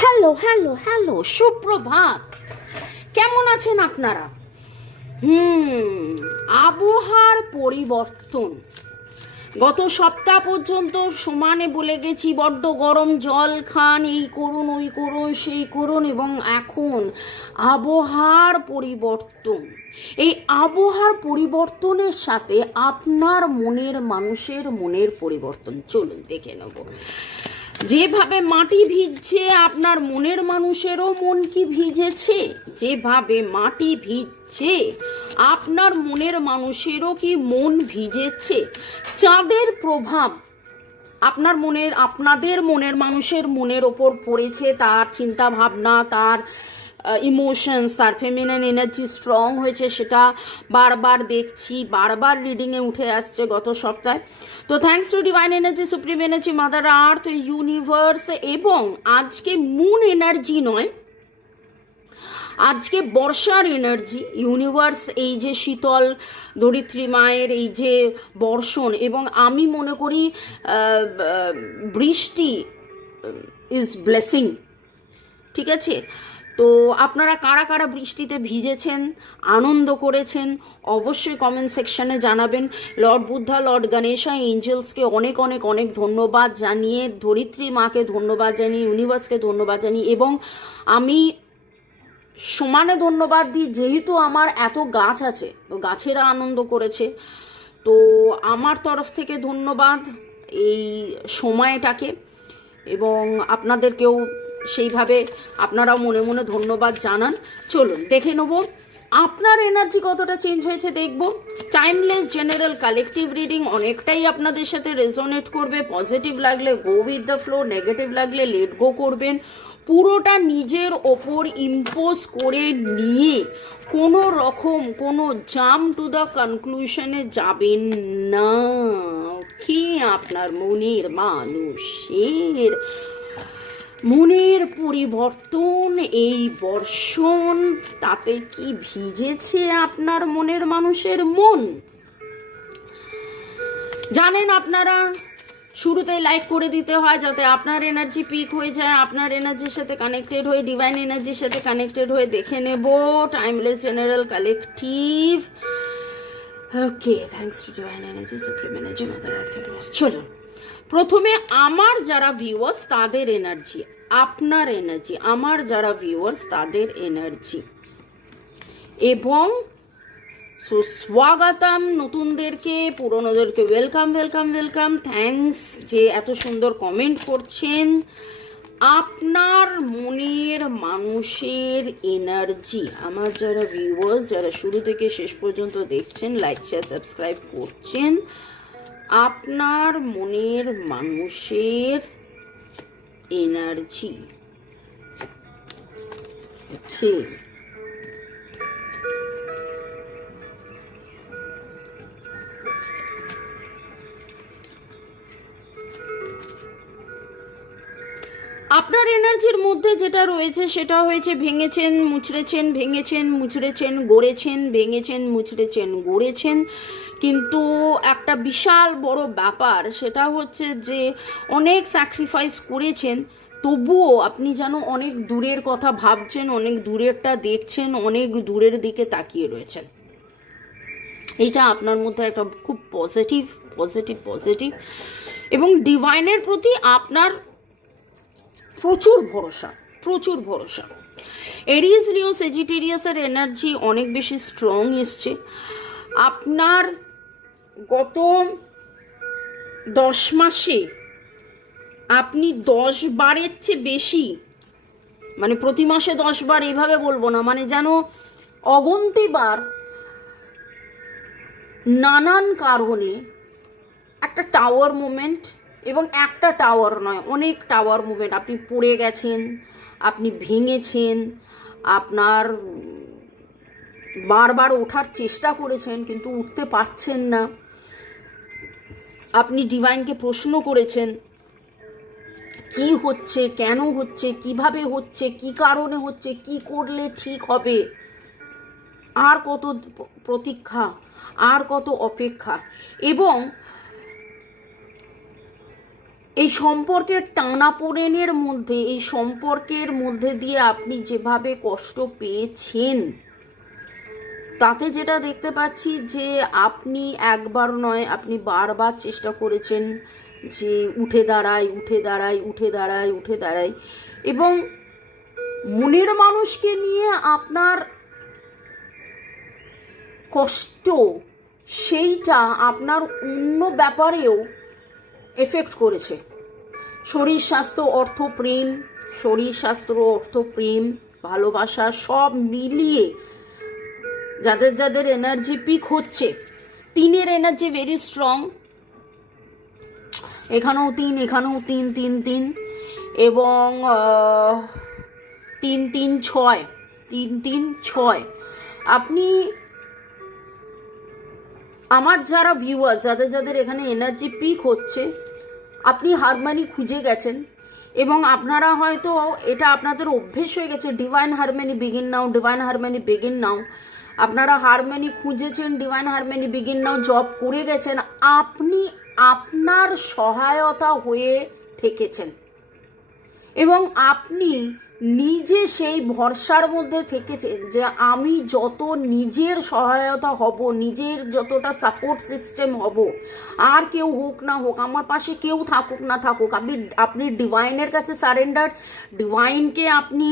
Hello hello hello, সুপ্রভাত। কেমন আছেন আপনারা? হুম, আবহাওয়ার পরিবর্তন। গত সপ্তাহ পর্যন্ত সমানে বলে গেছি, বড্ড গরম, জল খান, এই করুন, ওই করুন, সেই করুন, এবং এখন আবহাওয়ার পরিবর্তন। এই আবহাওয়ার পরিবর্তনের সাথে আপনার মনের মানুষের মনের পরিবর্তন। চলুন দেখে নেব। যেভাবে মাটি ভিজছে, আপনার মনের মানুষেরও মন কি ভিজেছে? যেভাবে মাটি ভিজছে, আপনার মনের মানুষেরও কি মন ভিজেছে? চাঁদের প্রভাব আপনার মনের, আপনাদের মনের মানুষের মনের ওপর পড়েছে, তার চিন্তা ভাবনা তার ইমোশনস তার ফেমিনাইন এনার্জি স্ট্রং হয়েছে, সেটা বারবার দেখছি, বারবার রিডিংয়ে উঠে আসছে গত সপ্তাহে। তো thanks to divine energy supreme energy mother earth universe এবং আজকে মুন এনার্জি নয়, আজকে বর্ষার এনার্জি ইউনিভার্স এই যে শীতল ধরিত্রী মায়ের এই যে বর্ষণ, এবং আমি মনে করি বৃষ্টি ইজ ব্লেসিং ঠিক আছে? তো আপনারা কারা কারা বৃষ্টিতে ভিজেছেন, আনন্দ করেছেন, অবশ্যই কমেন্ট সেকশনে জানাবেন। লর্ড বুদ্ধা লর্ড গণেশা এঞ্জেলসকে অনেক অনেক অনেক ধন্যবাদ জানিয়ে, ধরিত্রী মাকে ধন্যবাদ জানিয়ে ইউনিভার্সকে ধন্যবাদ জানিয়ে এবং আমি সমানে ধন্যবাদ দিই, যেহেতু আমার এত গাছ আছে, তো গাছেরা আনন্দ করেছে। তো আমার তরফ থেকে ধন্যবাদ এই সময়টাকে এবং আপনাদেরকেও সেইভাবে আপনারাও মনে মনে ধন্যবাদ জানান। চলুন, দেখে নেব আপনার এনার্জি কতটা চেঞ্জ হয়েছে দেখব। টাইমলেস জেনারেল কালেকটিভ রিডিং অনেকটাই আপনাদের সাথে রেজোনেট করবে পজিটিভ লাগলে go with the flow negative লাগলে লেট গো করবেন। পুরোটা নিজের ওপর ইম্পোজ করে নিয়ে কোনো রকম কোনো জাম টু দ্য কনক্লুশনে যাবেন না। কি আপনার মনের মানুষের মনের পরিবর্তন, এই বর্ষণ, তাতে কি ভিজেছে আপনার মনের মানুষের মন? জানেন আপনারা শুরুতে লাইক করে দিতে হয় যাতে আপনার এনার্জি পিক হয়ে যায়, আপনার এনার্জির সাথে কানেক্টেড হয়ে ডিভাইন এনার্জির সাথে কানেক্টেড হয়ে দেখে নেব timeless general collective okay thanks to divine energy supreme energy mother earth চলুন। প্রথমে আমার যারা ভিউয়ার্স তাদের এনার্জি আপনার এনার্জি আমার যারা ভিউয়ার্স তাদের এনার্জি এবং সুস্বাগতম নতুনদেরকে, পুরনোদেরকে ওয়েলকাম ওয়েলকাম ওয়েলকাম থ্যাঙ্কস যে এত সুন্দর কমেন্ট করছেন। আপনার মনের মানুষের এনার্জি আমার যারা ভিউয়ার্স যারা শুরু থেকে শেষ পর্যন্ত দেখছেন লাইক শেয়ার সাবস্ক্রাইব করছেন আপনার মনের মানুষের এনার্জি ঠিক আপনার এনার্জির মধ্যে যেটা রয়েছে সেটা হয়েছে ভেঙেছেন, মুচড়েছেন ভেঙেছেন, মুচড়েছেন, গড়েছেন, ভেঙেছেন, মুচড়েছেন, গড়েছেন। কিন্তু একটা বিশাল বড় ব্যাপার, সেটা হচ্ছে যে অনেক স্যাক্রিফাইস করেছেন, তবুও আপনি যেন অনেক দূরের কথা ভাবছেন, অনেক দূরেরটা দেখছেন, অনেক দূরের দিকে তাকিয়ে রয়েছেন। এটা আপনার মধ্যে একটা খুব পজিটিভ পজিটিভ পজিটিভ এবং ডিভাইনের প্রতি আপনার প্রচুর ভরসা প্রচুর ভরসা। এরিয়াস লিও সেজিটেরিয়াসের এনার্জি অনেক বেশি স্ট্রং এসছে। আপনার গত দশ মাসে আপনি দশ বারের চেয়ে বেশি মানে প্রতি মাসে দশ বার এইভাবে বলব না মানে যেন অগন্তিবার নানান কারণে একটা টাওয়ার মুভমেন্ট এবং একটা টাওয়ার নয়, অনেক টাওয়ার মুভমেন্ট আপনি পড়ে গেছেন, আপনি ভেঙেছেন, আপনার বারবার ওঠার চেষ্টা করেছেন, কিন্তু উঠতে পারছেন না। আপনি ডিভাইনকে প্রশ্ন করেছেন, কি হচ্ছে, কেন হচ্ছে, কীভাবে হচ্ছে, কি কারণে হচ্ছে, কি করলে ঠিক হবে? আর কত প্রতীক্ষা, আর কত অপেক্ষা। এবং এই সম্পর্কের টানাপোড়েনের মধ্যে, এই সম্পর্কের মধ্যে দিয়ে আপনি যেভাবে কষ্ট পেয়েছেন তাতে যেটা দেখতে পাচ্ছি যে আপনি একবার নয়, আপনি বারবার চেষ্টা করেছেন যে উঠে দাঁড়াই উঠে দাঁড়াই উঠে দাঁড়াই উঠে দাঁড়াই এবং মনের মানুষকে নিয়ে আপনার কষ্ট, সেইটা আপনার অন্য ব্যাপারেও এফেক্ট করেছে। শরীর, স্বাস্থ্য, অর্থ, প্রেম, শরীর, স্বাস্থ্য, অর্থ, প্রেম, ভালোবাসা সব মিলিয়ে যাদের যাদের এনার্জি পিক হচ্ছে, তিনের এনার্জি ভেরি স্ট্রং এখানেও তিন এখানেও তিন তিন তিন এবং তিন তিন, ছয়, তিন তিন, ছয়। আপনি, আমার যারা ভিউয়ার্স যাদের যাদের এখানে এনার্জি পিক হচ্ছে, আপনি হারমানি খুঁজে গেছেন এবং আপনারা হয়তো এটা আপনাদের অভ্যেস হয়ে গেছে divine harmony begin now divine harmony begin now আপনারা harmony খুঁজেছেন divine harmony begin now job করে গেছেন, আপনি আপনার সহায়তা হয়ে থেকেছেন। এবং আপনি নিজে সেই ভরসার মধ্যে থেকেছেন যে আমি যত নিজের সহায়তা হব, নিজের যতটা সাপোর্ট সিস্টেম হব, আর কেউ হোক না হোক, আমার পাশে কেউ থাকুক না থাকুক, আপনি আপনি ডিভাইনের কাছে সারেন্ডার ডিভাইনকে আপনি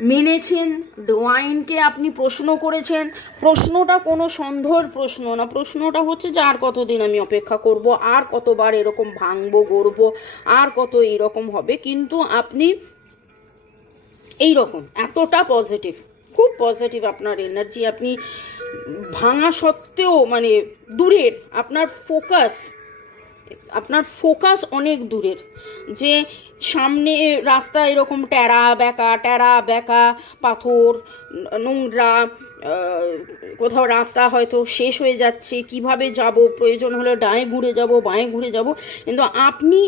মেনেছেন ডিভাইনকে আপনি প্রশ্ন করেছেন, প্রশ্নটা কোনো সন্দেহের প্রশ্ন না, প্রশ্নটা হচ্ছে যে আর কতদিন আমি অপেক্ষা করব, আর কতবার এরকম ভাঙবো, গড়ব, আর কত এরকম হবে, কিন্তু আপনি এই রকম এতটা পজিটিভ খুব পজিটিভ আপনার এনার্জি আপনি ভাঙা সত্ত্বেও মানে দূরের, আপনার ফোকাস আপনার ফোকাস অনেক দূরের, যে সামনে রাস্তা এরকম ট্যারা ব্যাকা ট্যারা ব্যাকা, পাথর, নোংরা কোথাও রাস্তা হয়তো শেষ হয়ে যাচ্ছে, কীভাবে যাব, প্রয়োজন হলে ডায়ে ঘুরে যাব, বাঁয়ে ঘুরে যাব, কিন্তু আপনি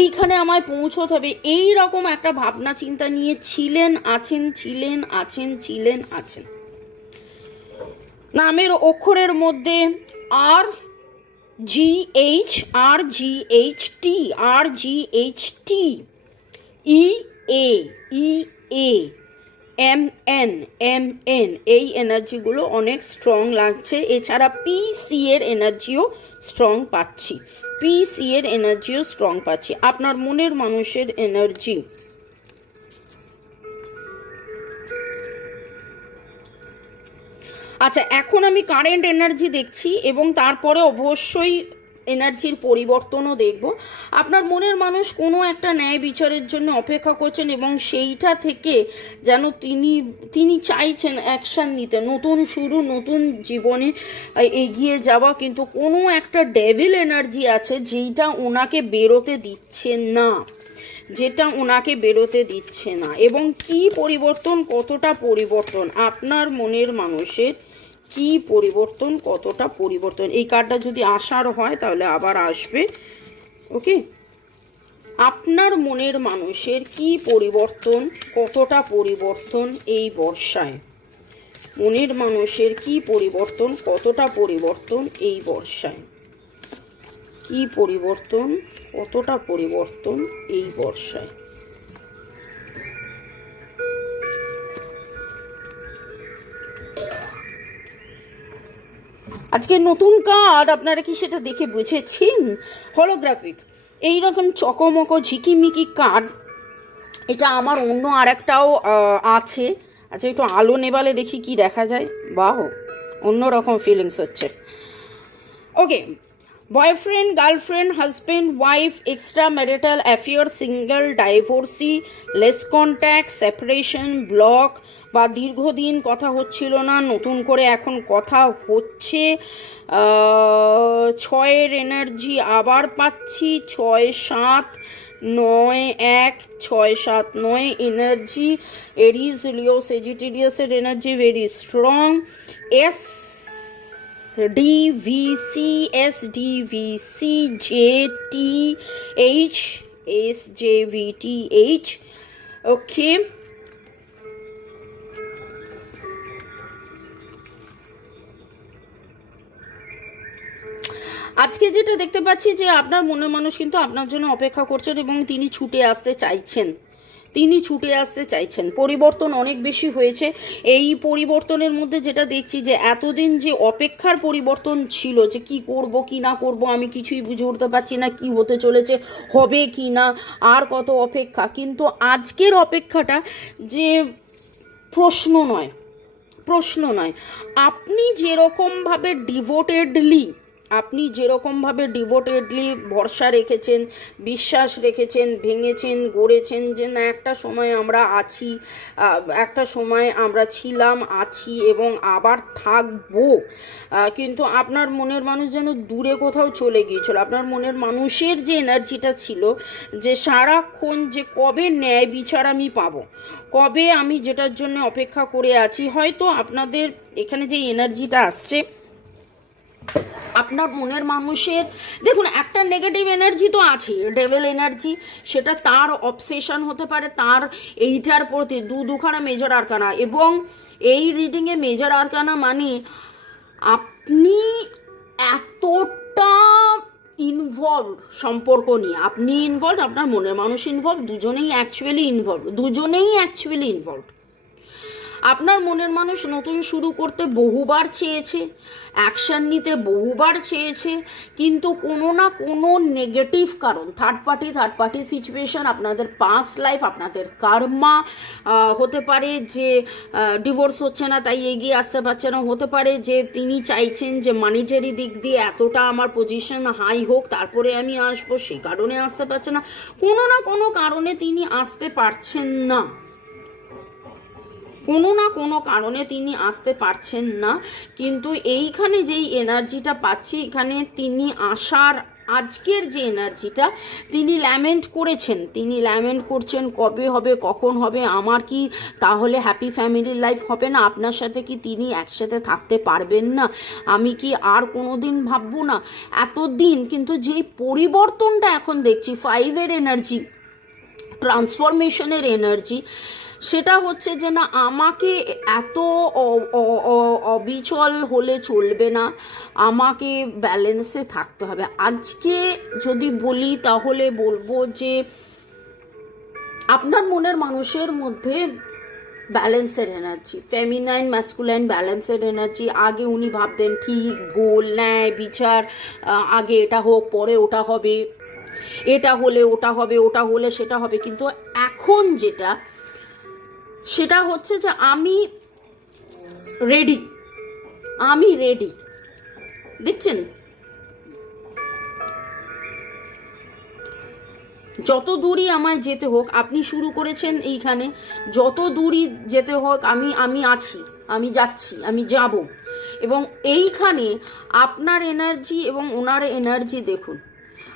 এইখানে আমায় পৌঁছতে হবে। এই রকম একটা ভাবনা চিন্তা নিয়ে ছিলেন, আছেন ছিলেন আছেন ছিলেন, আছেন। নামের অক্ষরের মধ্যে R G H R G H T R G H T E A E A M N M N এই এনার্জিগুলো অনেক স্ট্রং লাগছে। এছাড়া পি সি এর এনার্জিও স্ট্রং পাচ্ছি। পি সি এর এনার্জিও স্ট্রং পাচ্ছি। আপনার মনের মানুষের এনার্জি আচ্ছা এখন আমি কারেন্ট এনার্জি দেখছি এবং তারপরে অবশ্যই এনার্জির পরিবর্তনও দেখব। আপনার মনের মানুষ কোনো একটা ন্যায় বিচারের জন্য অপেক্ষা করছেন এবং সেইটা থেকে যেন তিনি তিনি চাইছেন অ্যাকশান নিতে। নতুন শুরু, নতুন জীবনে এগিয়ে যাওয়া, কিন্তু কোনো একটা ডেভিল এনার্জি আছে যেইটা ওনাকে বেরোতে দিচ্ছে না। যেটা ওনাকে বেরোতে দিচ্ছে না। এবং কি পরিবর্তন, কতটা পরিবর্তন? আপনার মনের মানুষের কি পরিবর্তন, কতটা পরিবর্তন? এই কার্ডটা যদি আসার হয় তাহলে আবার আসবে ওকে আপনার মনের মানুষের কি পরিবর্তন, কতটা পরিবর্তন এই বর্ষায়? মনের মানুষের কি পরিবর্তন, কতটা পরিবর্তন এই বর্ষায়? কি পরিবর্তন, কতটা পরিবর্তন এই বর্ষায়? আজকে নতুন কার্ড, আপনারা কি সেটা দেখে বুঝেছেন? হলোগ্রাফিক এইরকম চকমকো, ঝিকিমিকি কার্ড, এটা আমার অন্য আর একটাও আছে। আচ্ছা একটু আলো নেবালে দেখি কি দেখা যায়। বাহ, অন্যরকম ফিলিংস হচ্ছে। Okay boyfriend girlfriend husband wife extra marital affair single divorcee less contact separation block বা দীর্ঘদিন কথা হচ্ছিল না, নতুন করে এখন কথা হচ্ছে। ছয়ের এনার্জি আবার পাচ্ছি, ছয় সাত নয় এক, ছয় সাত নয় energy Aries Leo সেজিটেরিয়াসের energy very strong S D V C S D V C J T H S J V T H okay আজকে যেটা দেখতে পাচ্ছি যে আপনার মনের মানুষ কিন্তু আপনার জন্য অপেক্ষা করছেন এবং তিনি ছুটে আসতে চাইছেন। তিনি ছুটে আসতে চাইছেন। পরিবর্তন অনেক বেশি হয়েছে। এই পরিবর্তনের মধ্যে যেটা দেখছি যে, এতদিন যে অপেক্ষার পরিবর্তন ছিল যে, কি করব, কি না করব, আমি কিছুই বুঝে উঠতে পারছি না, কি হতে চলেছে, হবে কি না, আর কত অপেক্ষা। কিন্তু আজকের অপেক্ষাটা যে প্রশ্ন নয় প্রশ্ন নয়। আপনি যেরকমভাবে ডিভোটেডলি আপনি যেরকমভাবে ডিভোটেডলি ভরসা রেখেছেন, বিশ্বাস রেখেছেন, ভেঙেছেন, গড়েছেন যে না, একটা সময় আমরা আছি একটা সময় আমরা ছিলাম, আছি এবং আবার থাকব। কিন্তু আপনার মনের মানুষ যেন দূরে কোথাও চলে গিয়েছিল। আপনার মনের মানুষের যে এনার্জিটা ছিল যে সারাক্ষণ যে কবে ন্যায় বিচার আমি পাবো, কবে আমি যেটার জন্য অপেক্ষা করে আছি, হয়তো আপনাদের এখানে যে এনার্জিটা আসছে আপনার মনের মানুষের, দেখুন, একটা নেগেটিভ এনার্জি তো আছে ডেভেল এনার্জি সেটা তার অবসেশন হতে পারে, তার এইটার প্রতি দু দুখানা মেজর আরকানা এবং এই রিডিংয়ে মেজর আরকানা মানে আপনি এতটা ইনভলভ সম্পর্ক নিয়ে, আপনি ইনভলভ আপনার মনের মানুষ ইনভলভ দুজনেই অ্যাকচুয়ালি ইনভলভ দুজনেই অ্যাকচুয়ালি ইনভলভ আপনার মনের মানুষ নতুন শুরু করতে বহুবার চেয়েছে অ্যাকশন নিতে বহুবার চেয়েছে, কিন্তু কোনো না কোনো নেগেটিভ কারণ third party third party situation আপনাদের পাস্ট লাইফ আপনাদের কার্মা হতে পারে যে ডিভোর্স হচ্ছে না, তাই এগিয়ে আসতে পারছে না, হতে পারে যে তিনি চাইছেন যে মানিটারি দিক দিয়ে এতটা আমার পজিশন হাই হোক, তারপরে আমি আসব সেই কারণে আসতে পারছে না। কোনো না কোনো কারণে তিনি আসতে পারছেন না। কোনো না কোনো কারণে তিনি আসতে পারছেন না। কিন্তু এইখানে যেই এনার্জিটা পাচ্ছি, এখানে তিনি আসার আজকের যে এনার্জিটা, তিনি ল্যামেন্ট করেছেন। তিনি ল্যামেন্ট করছেন, কবে হবে, কখন হবে, আমার কি তাহলে হ্যাপি ফ্যামিলি লাইফ হবে না? আপনার সাথে কি তিনি একসাথে থাকতে পারবেন না? আমি কি আর কোনো দিন ভাববো না? এতদিন কিন্তু যেই পরিবর্তনটা এখন দেখছি ফাইভের এনার্জি ট্রান্সফরমেশনের এনার্জি সেটা হচ্ছে যে না, আমাকে এত অবিচল হলে চলবে না। আমাকে ব্যালেন্সে থাকতে হবে। আজকে যদি বলি তাহলে বলব যে, আপনার মনের মানুষের মধ্যে ব্যালেন্সের এনার্জি ফেমিনাইন ম্যাসকুলাইন ব্যালেন্সের এনার্জি আগে উনি ভাবতেন, ঠিক, ভুল, ন্যায়, বিচার আগে এটা হোক, পরে ওটা হবে। এটা হলে ওটা হবে, ওটা হলে সেটা হবে। কিন্তু এখন যেটা সেটা হচ্ছে যে আমি রেডি আমি রেডি দেখছেন? যত দূরই আমায় যেতে হোক, আপনি শুরু করেছেন এইখানে, যত দূরই যেতে হোক, আমি আমি আছি, আমি যাচ্ছি, আমি যাব। এবং এইখানে আপনার এনার্জি এবং ওনার এনার্জি দেখুন।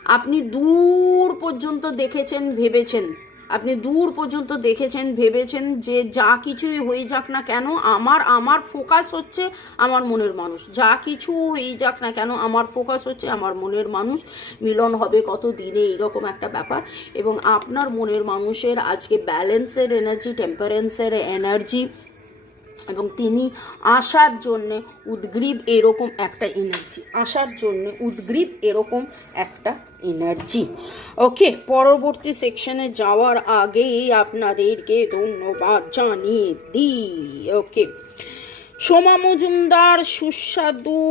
আপনি দূর পর্যন্ত দেখেছেন, ভেবেছেন। আপনি দূর পর্যন্ত দেখেছেন, ভেবেছেন যে যা কিছুই হয়ে যাক না কেন, আমার আমার ফোকাস হচ্ছে আমার মনের মানুষ। যা কিছু হয়ে যাক না কেন, আমার ফোকাস হচ্ছে আমার মনের মানুষ। মিলন হবে কত দিনে এইরকম একটা ব্যাপার। এবং আপনার মনের মানুষের আজকে ব্যালেন্সের এনার্জি টেম্পারেন্সের এনার্জি এবং তিনি আসার জন্যে উদ্গ্রীব এরকম একটা এনার্জি আসার জন্যে উদ্গ্রীব এরকম একটা এনার্জি ওকে পরবর্তী সেকশনে যাওয়ার আগেই আপনাদেরকে ধন্যবাদ জানিয়ে দিই। ওকে সোমা মজুমদার, সুস্বাদু,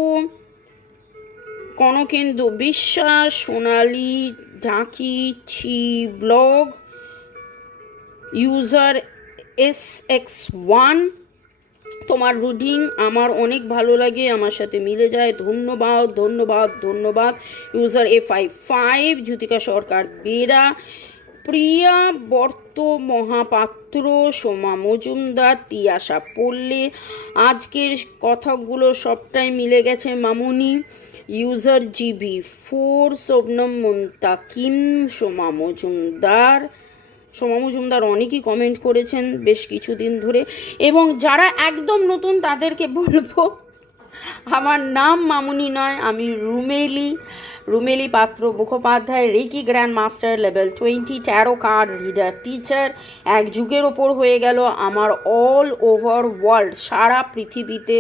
কনকেন্দু বিশ্বাস, সোনালি ঢাকি ছি blog user S X one তোমার রুডিং আমার অনেক ভালো লাগে, আমার সাথে মিলে যায়। ধন্যবাদ ধন্যবাদ ধন্যবাদ। User A five five Jyotika Sarkar Bera Priya, বর্ত, Mahapatra, Soma Majumdar, Tiyasha Palle, আজকের কথাগুলো সবটাই মিলে গেছে মামুনি। User GB four শোভনম Muntakim, Soma Majumdar. Soma Majumdar অনেকেই কমেন্ট করেছেন বেশ কিছুদিন ধরে। এবং যারা একদম নতুন তাদেরকে বলব, আমার নাম মামুনি নয়, আমি Rumeli. Rumeli Patra Mukhopadhyay, reiki grand master, level twenty tarot card reader teacher এক যুগের ওপর হয়ে গেল আমার অল ওভার ওয়ার্ল্ড সারা পৃথিবীতে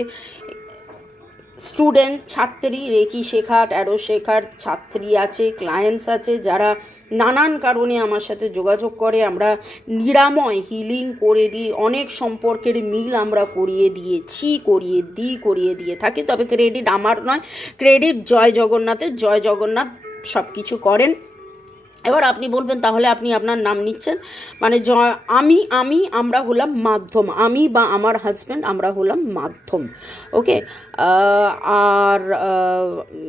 স্টুডেন্ট ছাত্রী, রেকি শেখার অ্যারো শেখার ছাত্রী আছে ক্লায়েন্টস আছে, যারা নানান কারণে আমার সাথে যোগাযোগ করে, আমরা নিরাময় হিলিং করে দিই, অনেক সম্পর্কের মিল আমরা করিয়ে দিয়েছি, করিয়ে দিই, করিয়ে দিয়ে থাকি। তবে ক্রেডিট আমার নয় ক্রেডিট জয় জগন্নাথের, জয় জগন্নাথ সব কিছু করেন। এবার আপনি বলবেন, তাহলে আপনি আপনার নাম নিচ্ছেন? মানে জ আমি আমি, আমরা হলাম মাধ্যম, আমি বা আমার হাজব্যান্ড আমরা হলাম মাধ্যম ওকে আর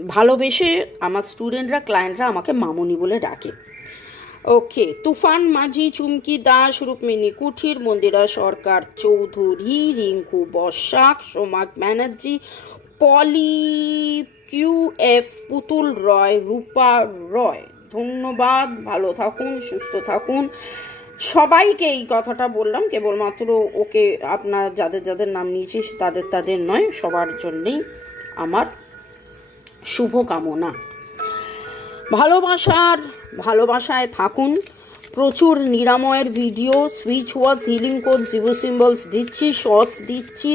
ভালোবেসে আমার স্টুডেন্টরা ক্লায়েন্টরা আমাকে মামুনি বলে ডাকে। ওকে, তুফান, মাঝি, চুমকি, দাস, রুক্মিণী, কুঠির, মন্দিরা, সরকার, চৌধুরী, রিঙ্কু বসাক সোমাক ব্যানার্জি, পলি, কিউ এফ, পুতুল রয়, রূপা রয়। ধন্যবাদ, ভালো থাকুন, সুস্থ থাকুন। সবাইকে এই কথাটা বললাম, কেবলমাত্র ওকে আপনার যাদের যাদের নাম নিয়েছি তাদের তাদের নয়, সবার জন্যেই আমার শুভকামনা। ভালোবাসার ভালোবাসায় থাকুন। প্রচুর নিরাময়ের video switch was healing code zero symbols দিচ্ছি শর্টস দিচ্ছি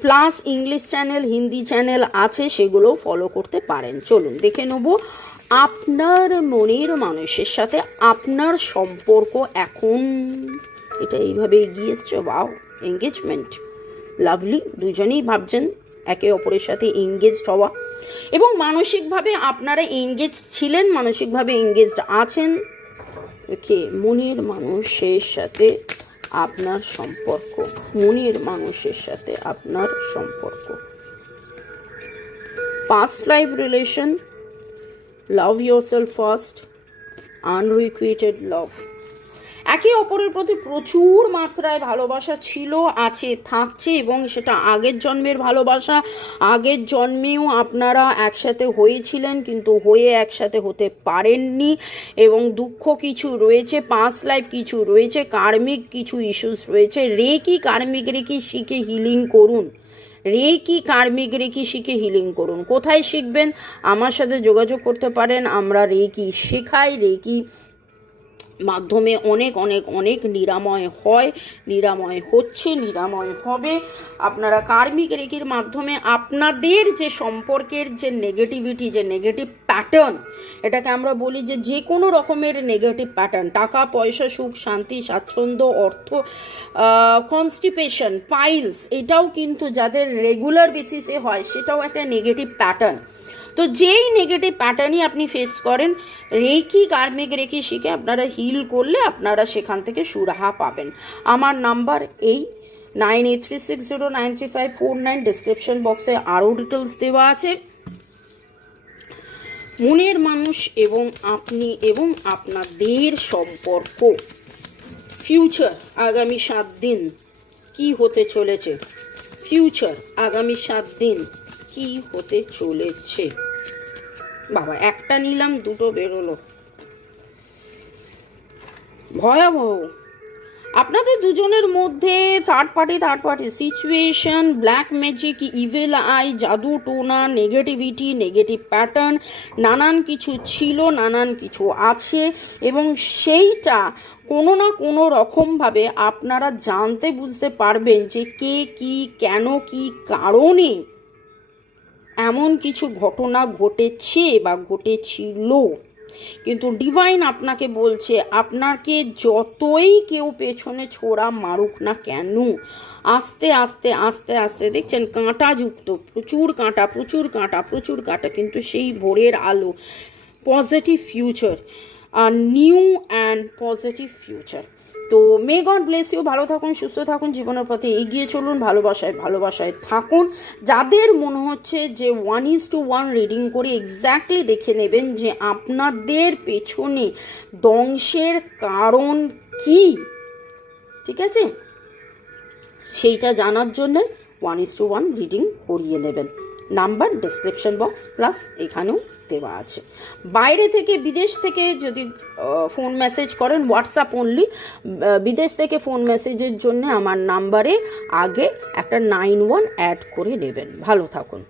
plus English channel Hindi channel আছে সেগুলো ফলো করতে পারেন। চলুন, দেখে নেব আপনার মনের মানুষের সাথে আপনার সম্পর্ক এখন। এটা এইভাবে এগিয়ে এসছে বাও এঙ্গেজমেন্ট লাভলি দুজনেই ভাবছেন একে অপরের সাথে এঙ্গেজড হওয়া এবং মানসিকভাবে আপনারা এঙ্গেজ ছিলেন, মানসিকভাবে এঙ্গেজড আছেন। ওকে মনের মানুষের সাথে আপনার সম্পর্ক, মনের মানুষের সাথে আপনার সম্পর্ক। Past life relation love yourself first unrequited love একে অপরের প্রতি প্রচুর মাত্রায় ভালোবাসা ছিল, আছে, থাকছে এবং সেটা আগের জন্মের ভালোবাসা। আগের জন্মেও আপনারা একসাথে হয়েছিলেন কিন্তু হয়ে একসাথে হতে পারেননি এবং দুঃখ কিছু রয়েছে পাঁচ লাইফ কিছু রয়েছে কার্মিক কিছু ইস্যুস রয়েছে। রেকি কার্মিক রেকি শিখে হিলিং করুন। রেকি কার্মিক রেকি শিখে হিলিং করুন। কোথায় শিখবেন? আমার সাথে যোগাযোগ করতে পারেন। আমরা রেকি শেখাই, রেকি মাধ্যমে অনেক অনেক অনেক নিরাময় হয়। নিরাময় হচ্ছে, নিরাময় হবে। আপনারা কার্মিক রেকির মাধ্যমে আপনাদের যে সম্পর্কের যে নেগেটিভিটি যে নেগেটিভ প্যাটার্ন এটাকে আমরা বলি যে যে কোনো রকমের নেগেটিভ প্যাটার্ন টাকা, পয়সা, সুখ, শান্তি, স্বাচ্ছন্দ্য, অর্থ কনস্টিপেশন পাইলস এটাও কিন্তু যাদের রেগুলার বেসিসে হয়, সেটাও একটা নেগেটিভ প্যাটার্ন তো যেই নেগেটিভ প্যাটার্নই আপনি ফেস করেন রেখি কার্মিক রেকি শিখে আপনারা হিল করলে আপনারা সেখান থেকে সুরাহা পাবেন। আমার নাম্বার এই nine eight three six zero nine three five four nine description বক্সে আরও ডিটেলস দেওয়া আছে। মনের মানুষ এবং আপনি এবং আপনাদের সম্পর্ক। ফিউচার আগামী সাত দিন, কি হতে চলেছে? ফিউচার আগামী সাত দিন। কি হতে চলেছে? বাবা, একটা নিলাম, দুটো বেরোলো। ভয়াবহ। আপনাদের দুজনের মধ্যে third party third party situation black magic evil eye জাদু টোনা নেগেটিভিটি নেগেটিভ প্যাটার্ন নানান কিছু ছিল, নানান কিছু আছে, এবং সেইটা কোনো না কোনো রকমভাবে আপনারা জানতে, বুঝতে পারবেন যে কে, কি, কেন, কি কারণে এমন কিছু ঘটনা ঘটেছে বা ঘটেছিল। কিন্তু ডিভাইন আপনাকে বলছে, আপনাকে যতই কেউ পেছনে ছোড়া মারুক না কেন, আস্তে আস্তে আস্তে আস্তে, দেখছেন কাঁটাযুক্ত প্রচুর কাঁটা প্রচুর কাঁটা প্রচুর কাঁটা, কিন্তু সেই ভোরের আলো পজিটিভ ফিউচার আর নিউ অ্যান্ড পজিটিভ ফিউচার তো মে গড ব্লেস ইউ ভালো থাকুন, সুস্থ থাকুন, জীবনের পথে এগিয়ে চলুন, ভালোবাসায় ভালোবাসায় থাকুন। যাদের মনে হচ্ছে যে one is to one reading করে এক্স্যাক্টলি দেখে নেবেন যে আপনাদের পেছনে ধ্বংসের কারণ কি, ঠিক আছে? সেইটা জানার জন্য one is to one reading করিয়ে নেবেন। নাম্বার ডিসক্রিপশন বক্স প্লাস এখানেও দেওয়া আছে। বাইরে থেকে বিদেশ থেকে যদি ফোন মেসেজ করেন হোয়াটসঅ্যাপ অনলি বিদেশ থেকে ফোন মেসেজের জন্য আমার নাম্বারে আগে একটা নাইন ওয়ান অ্যাড করে নেবেন। ভালো থাকুন।